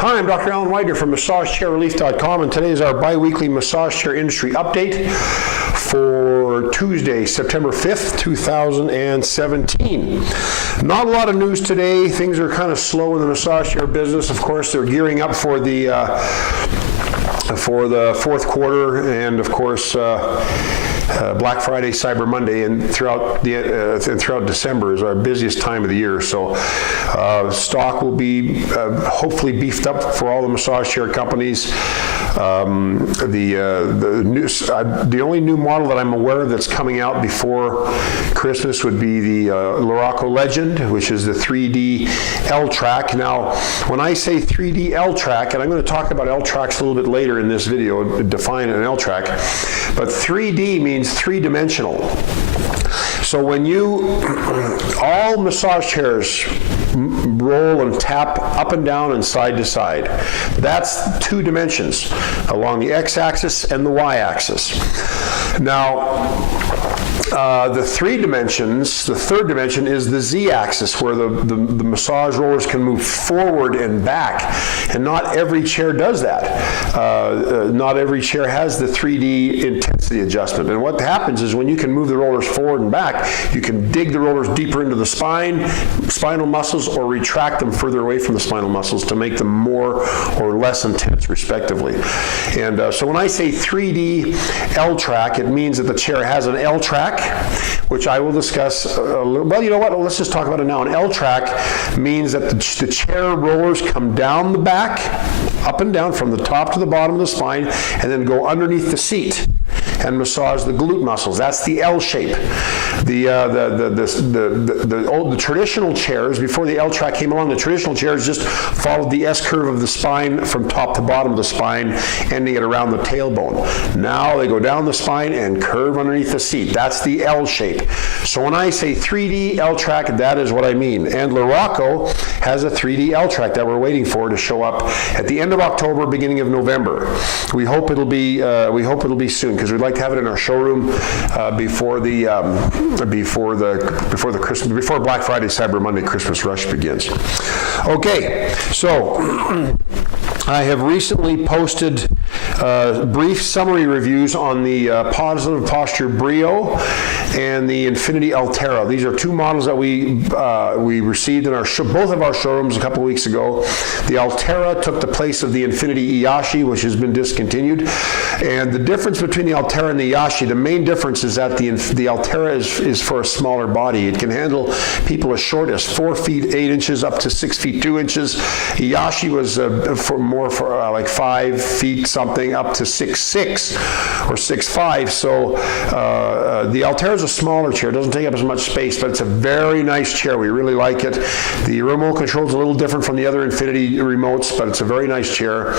Hi, I'm Dr. Alan Widener from MassageChairRelief.com, and today is our bi-weekly massage chair industry update for Tuesday, September 5th, 2017. Not a lot of news today. Things are kind of slow in the massage chair business. Of course, they're gearing up for the fourth quarter, and of course, Black Friday, Cyber Monday, and throughout December is our busiest time of the year. So stock will be hopefully beefed up for all the massage chair companies. The only new model that I'm aware of that's coming out before Christmas would be the LTrack Legend, which is the 3D LTrack. Now, when I say 3D LTrack, and I'm going to talk about LTracks a little bit later in this video, define an LTrack, but 3D means three-dimensional. So when all massage chairs roll and tap up and down and side to side, that's 2 dimensions along the x-axis and the y-axis. Now, the 3 dimensions, the third dimension is the z-axis, where the massage rollers can move forward and back, and not every chair does that. Not every chair has the 3D intensity adjustment, and what happens is when you can move the rollers forward and back, you can dig the rollers deeper into the spinal muscles, or retract them further away from the spinal muscles to make them more or less intense, respectively. And so when I say 3D LTrack, it means that the chair has an LTrack, which I will discuss well, you know what? Let's just talk about it now. An LTrack means that the chair rollers come down the back, up and down from the top to the bottom of the spine, and then go underneath the seat and massage the glute muscles. That's the L shape. The traditional chairs, before the LTrack came along, the traditional chairs just followed the S curve of the spine from top to bottom of the spine, ending it around the tailbone. Now they go down the spine and curve underneath the seat. That's the L shape. So when I say 3D LTrack, that is what I mean. And LTrack has a 3D LTrack that we're waiting for to show up at the end of October, beginning of November. We hope it'll be soon, because we'd like to have it in our showroom before Black Friday, Cyber Monday, Christmas rush begins. Okay, so I have recently posted brief summary reviews on the Positive Posture Brio and the Infinity Altera. These are 2 models that we received in both of our showrooms a couple weeks ago. The Altera took the place of the Infinity Iyashi, which has been discontinued. And the difference between the Altera and the Iyashi, the main difference is that the Altera is for a smaller body. It can handle people as short as 4 feet 8 inches up to 6 feet 2 inches. Iyashi was more for like 5 feet something up to 6'6" or 6'5". So the Altera is a smaller chair. It doesn't take up as much space, but it's a very nice chair. We really like it. The remote control is a little different from the other Infinity remotes, but it's a very nice chair.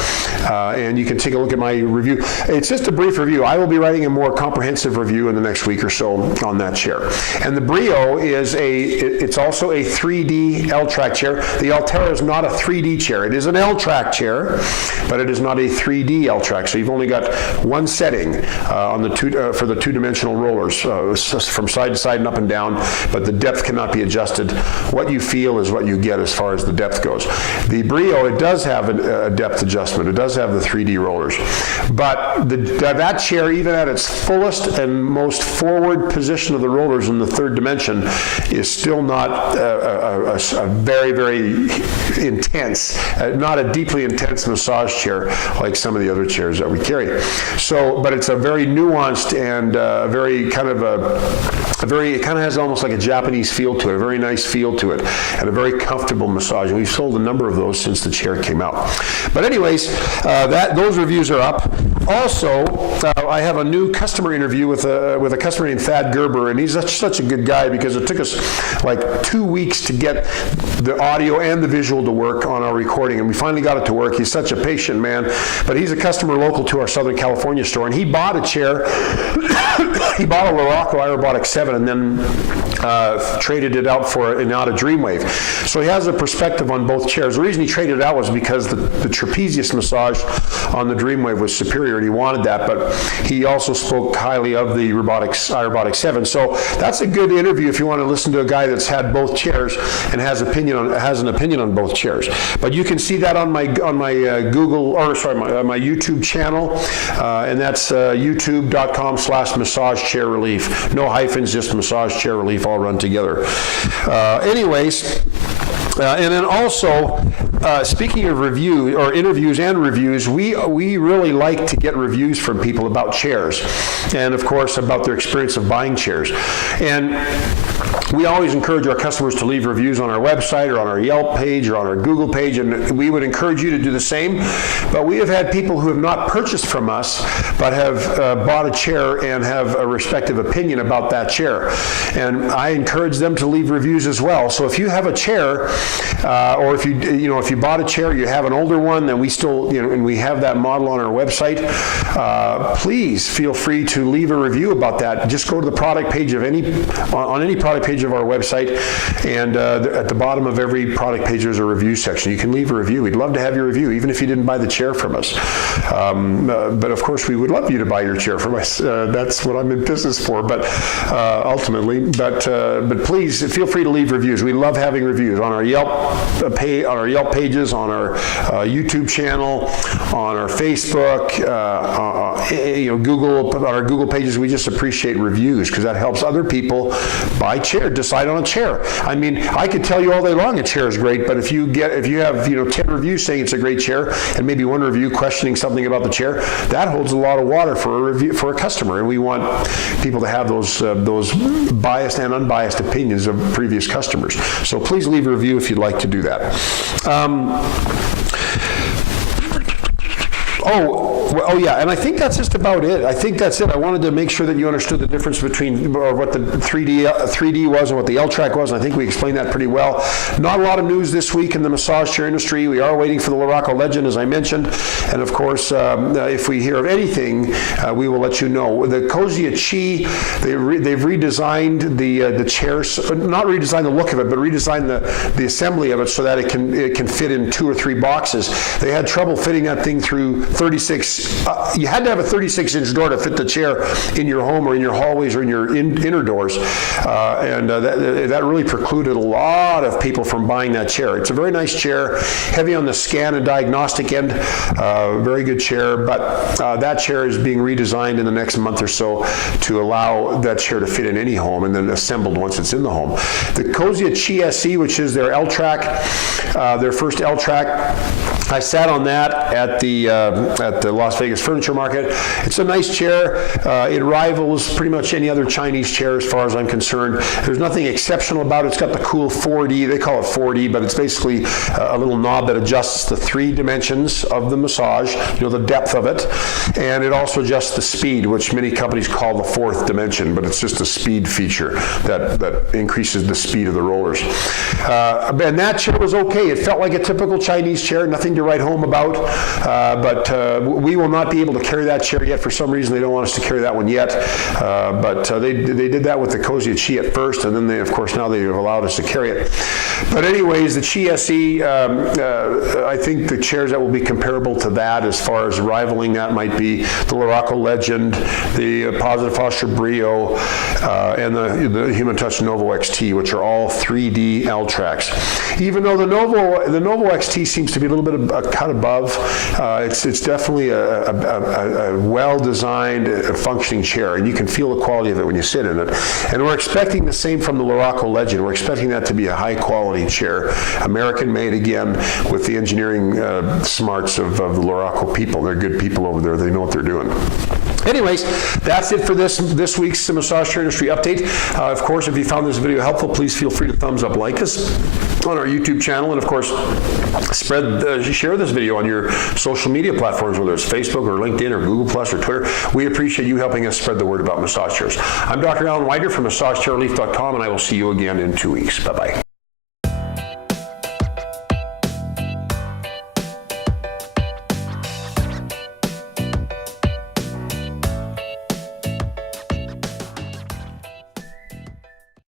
And you can take a look at my review. It's just a brief review. I will be writing a more comprehensive review in the next week or so on that chair. And the Brio it's also a 3D LTrack chair. The Altera is not a 3D chair. It is an LTrack chair, but it is not a 3D LTrack. So you've only got one setting on the for the 2-dimensional rollers, from side to side and up and down, but the depth cannot be adjusted. What you feel is what you get as far as the depth goes. The Brio, it does have a depth adjustment. It does have the 3D rollers, but that chair, even at its fullest and most forward position of the rollers in the 3rd dimension, is still not a very, very intense, not a deeply intense massage chair like some of the other chairs that we carry. So, but it's a very nuanced and very kind of it kind of has almost like a Japanese feel to it, a very nice feel to it, and a very comfortable massage. And we've sold a number of those since the chair came out. But anyways, those reviews are up. Also, I have a new customer interview with a customer named Thad Gerber, and he's such a good guy, because it took us like 2 weeks to get the audio and the visual to work on our recording, and we finally got it to work. He's such a patient man, but he's a customer local to our Southern California store, and he bought a chair. He bought a LTrack iRobotics 7 and then traded it out for an out of Dreamwave. So he has a perspective on both chairs. The reason he traded it out was because the trapezius massage on the Dreamwave was superior and he wanted that, but he also spoke highly of the iRobotics 7. So that's a good interview if you want to listen to a guy that's had both chairs and has an opinion on both chairs. But you can see that on my my YouTube channel, and that's youtube.com/massage chair relief. No hyphens, just massage chair relief, all run together. Anyways, and then also, speaking of review or interviews and reviews, we really like to get reviews from people about chairs, and of course about their experience of buying chairs. And we always encourage our customers to leave reviews on our website or on our Yelp page or on our Google page, and we would encourage you to do the same. But we have had people who have not purchased from us but have bought a chair and have a respective opinion about that chair. And I encourage them to leave reviews as well. So if you have a chair, or if you bought a chair, you have an older one, then we still, and we have that model on our website, please feel free to leave a review about that. Just go to the product page of on any product page of our website, and at the bottom of every product page there's a review section. You can leave a review. We'd love to have your review, even if you didn't buy the chair from us. But of course, we would love you to buy your chair from us. That's what I'm in business for. But ultimately, but please feel free to leave reviews. We love having reviews on our Yelp pages, on our YouTube channel, on our Facebook, Google, on our Google pages. We just appreciate reviews because that helps other people buy chair, decide on a chair. I mean, I could tell you all day long a chair is great, but if you have 10 reviews saying it's a great chair and maybe one review questioning something about the chair, that holds a lot of water for a customer, and we want people to have those biased and unbiased opinions of previous customers. So please leave a review if you'd like to do that. Oh yeah, and I think that's just about it. I think that's it. I wanted to make sure that you understood the difference between what the 3D was and what the LTrack was, and I think we explained that pretty well. Not a lot of news this week in the massage chair industry. We are waiting for the Luraco Legend, as I mentioned, and of course, if we hear of anything, we will let you know. The Kozia Chi, they've redesigned the chairs, not redesigned the look of it, but redesigned the assembly of it so that it can fit in 2 or 3 boxes. They had trouble fitting that thing through 36. You had to have a 36-inch door to fit the chair in your home or in your hallways or in your inner doors, and that really precluded a lot of people from buying that chair. It's a very nice chair, heavy on the scan and diagnostic end, very good chair, but that chair is being redesigned in the next month or so to allow that chair to fit in any home and then assembled once it's in the home. The Kozia Chi SE, which is their LTrack, their first LTrack, I sat on that at the Las Vegas Furniture Market. It's a nice chair. It rivals pretty much any other Chinese chair as far as I'm concerned. There's nothing exceptional about it. It's got the cool 4D. They call it 4D, but it's basically a little knob that adjusts the 3 dimensions of the massage, the depth of it, and it also adjusts the speed, which many companies call the 4th dimension, but it's just a speed feature that increases the speed of the rollers. And that chair was okay. It felt like a typical Chinese chair, nothing to write home about, but we will not be able to carry that chair yet. For some reason, they don't want us to carry that one yet, but they did that with the Kozia Chi at first, and then now they have allowed us to carry it. But anyways, the Chi SE, I think the chairs that will be comparable to that as far as rivaling that might be the Luraco Legend, the Positive Posture Brio, and the Human Touch Novo XT, which are all 3D LTracks. Even though the Novo XT seems to be a little bit of a cut above, it's definitely a well-designed, functioning chair, and you can feel the quality of it when you sit in it. And we're expecting the same from the Luraco Legend. We're expecting that to be a high-quality chair, American-made again, with the engineering smarts of the Luraco people. They're good people over there. They know what they're doing. Anyways, that's it for this week's Massage Chair Industry Update. Of course, if you found this video helpful, please feel free to thumbs up, like us on our YouTube channel, and of course, share this video on your social media platforms, whether it's Facebook or LinkedIn or Google Plus or Twitter. We appreciate you helping us spread the word about massage chairs. I'm Dr. Alan Wider from MassageChairRelief.com, and I will see you again in 2 weeks. Bye-bye.